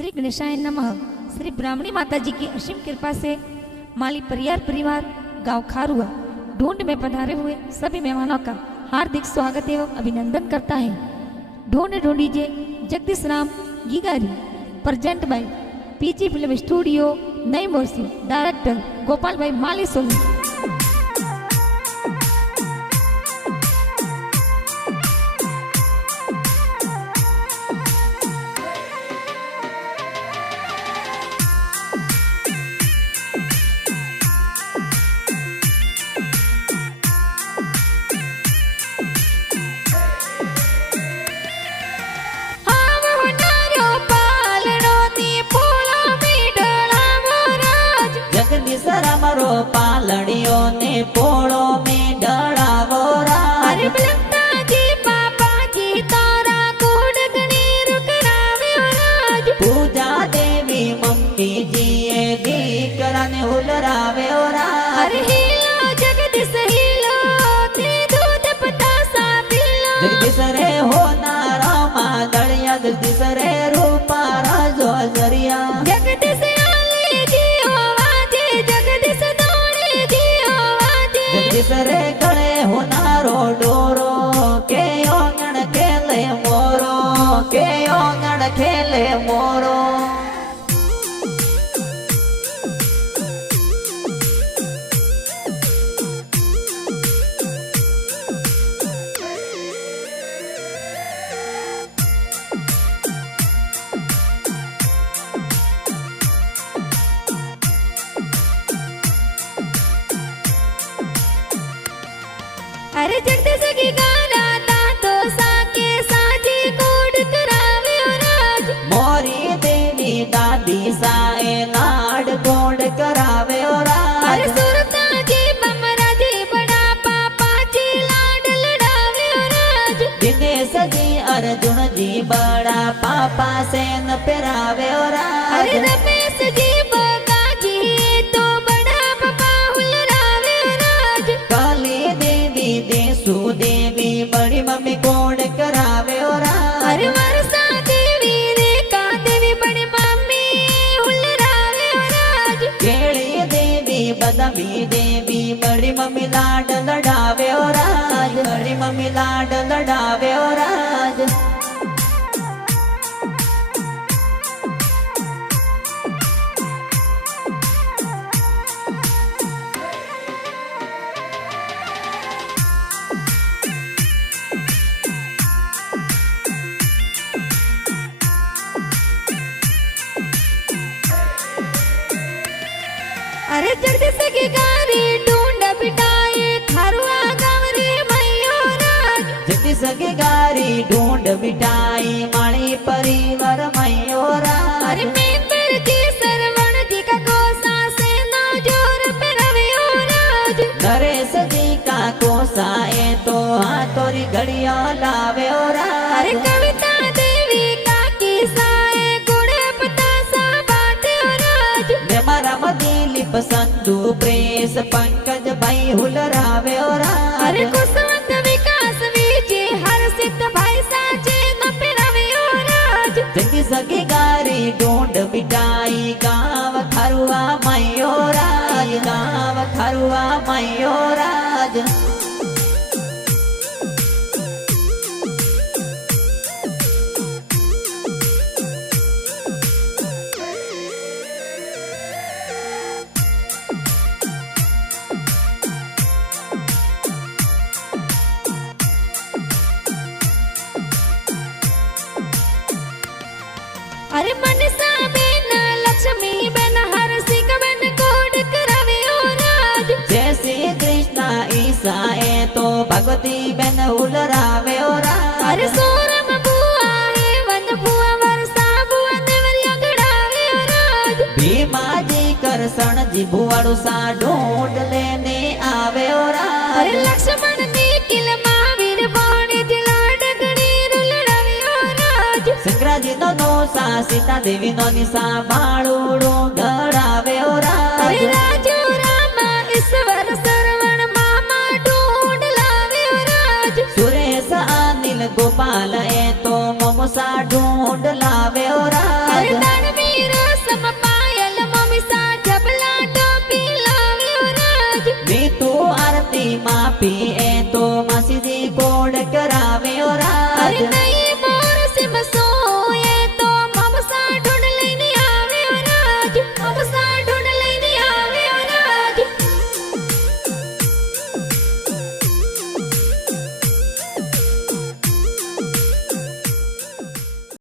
श्री गणेशाय नमः। श्री ब्राह्मणी माता जी की असीम कृपा से माली परिवार गांव खारुआ ढूंढ में पधारे हुए सभी मेहमानों का हार्दिक स्वागत एवं अभिनंदन करता है। ढूंढ ढूंढीजे जगदीश राम गीगारी present by PG film studio नई मोर्सी, डायरेक्टर गोपाल भाई माली सोनी। रामरो पालड़ियो ने पोड़ो में डरावो राज। जी पापा जी तारा कोड गणी रुकरावे राज। पूजा देवी मम्मी जी गी करने उलरावे राज। अरे हिलो जगदीश हिलो ते दूध पतासा पिलो। जगदीश रे हो नारा मादड़िया जगदीश रे रूपा राजो जरिया। जगदीश रे गले होनारो डोरो के ओंगण खेले मोरो के ओंगण खेले मोरो। अरे जगदीश की गाना दातो साके साजी कोड करावे राज। मोरी देवी दादी साए लाड कोड करावे राज। अरे सुरता जी बमरा जी बड़ा पापा जी लाड लड़ावे राज। दिनेश जी अर्जुन जी बड़ा पापा सेन पेरावे राज। अरे रमेश जी बगा जी तो बड़ा पापा हुलरावे राज। काली देवी देसु देवी बड़ी मम्मी कोड करावे राज। अरे वर्षा देवी रेखा देवी बड़ी मम्मी हुलरावे राज। केड़ी देवी बदमी देवी बड़ी मम्मी लाड लड़ावे राज। बड़ी मम्मी लाड लड़ावे राज। अरे जगदीश की गारी ढूंढ बिटाए खारुआ गाँव रे मैयो राज। जगदीश की गारी ढूंढ बिटाई माणी परिवार मैयो राज। अरे मेंबर जी सरवण जी का कोसा से ना जोर पे रवियो राज। नरेश जी का कोसा ए तो हाथोरी घड़िया लावे राज। अरे कविता देवी का किसाए गुड़े पतासा बाटे राज। मेरा दिलीप संधू प्रेस पंकज भाई हुलरावे राज। अरे कुसवंत विकास विजय हर्षित भाई साचे न पिरावे राज। जगदीश की गारी ढूंढ बिटाई गाँव खरुआ मैयो राज। गाँव खरुआ मैयो राज। अरे मनसा बेन लक्ष्मी बेन हरसिक बेन कोड करावे राज। जय श्री कृष्णा ईसा ए तो भगवती बेन उलरावे राज। अरे सोरम बुआ है वन बुआ वर्षा बुआ देवरिया गड़ावे राज। भीमा जी करसण जी बुआड़ू सा ढूंढ लेने आवे राज। अरे लक्ष्मण निखिल महावीर बाणी जिला डगड़ी रुलड़ावे राज। संग्राजी नो नोसा सीता देवी नो निसा बाळूड़ू गड़ावे राज। अरे राजू रामा ईश्वर सरवण मामा ढूंढ लावे राज। सुरेश अनिल गोपाल ए तो मोमोसा ढूंढ लावे राज। अरे આપી